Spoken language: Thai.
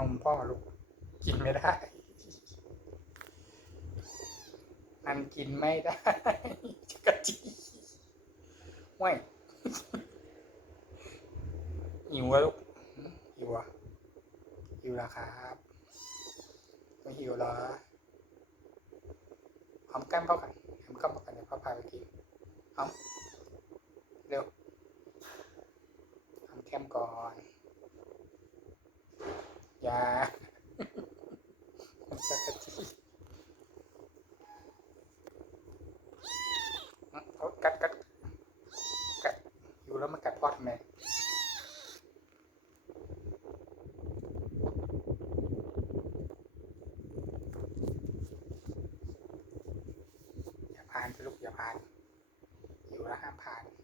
นมพ่อลูก กินไม่ได้ มันกินไม่ได้จักรจีห่วยหิวอะลูกหิวอะหิวล้วครับไม่หิวเหรอหอมแก้มพ่อกันหอมแก้มพ่อกันเดี๋ยวพ่อพาไปกินหอมเร็วหอมแก้มก่อนาสักทีเขากัดกัดกัดอยู่แล้วมันกัดพ่อทำไมอย่าผ่านลูกอย่าผ่าน อยู่แล้วห้ามผ่าน